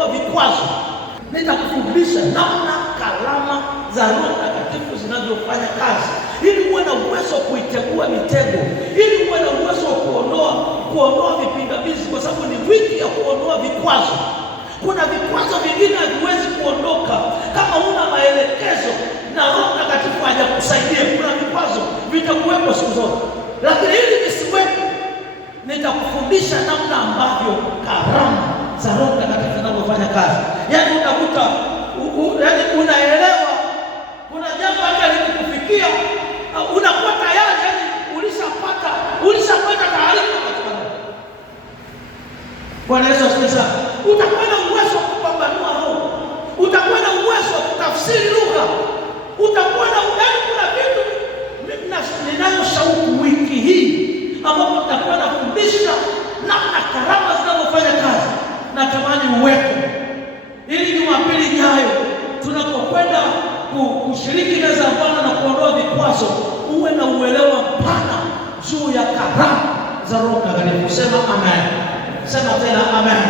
kuondoa vikwazo. Nitakufundisha namna karama za Roho Mtakatifu zinavyofanya kazi, ili uwe na uwezo wa kuitegua mitego, ili uwe na uwezo wa kuondoa vipingamizi, kwa sababu ni wiki ya kuondoa vikwazo. Kuna vikwazo vingine haviwezi kuondoka kama huna maelekezo na Roho Mtakatifu hajakusaidia. Kuna vikwazo vitakuwepo siku zote, lakini ili visiwepo, nitakufundisha namna ambavyo karama za Roho Mtakatifu zinavyofanya kazi. Yaani utakuta yaani unaelewa, kuna jambo hata likufikia unakuwa tayari, yaani ulishapata taarifa katika Mungu. Bwana Yesu asifiwe sana. Utakuwa na uwezo wa kupambanua roho, utakuwa na uwezo wa kutafsiri lugha, utakuwa na yaani, kuna vitu ninayo shauku wiki hii ambapo nitakuwa nafundisha namna karama zinavyofanya kazi. Natamani uwepo ili Jumapili ijayo tunapokwenda kushiriki meza ya Bwana na kuondoa vikwazo, uwe na uelewa mpana juu ya karama za Roho Mtakatifu. Sema amen. Sema tena amen.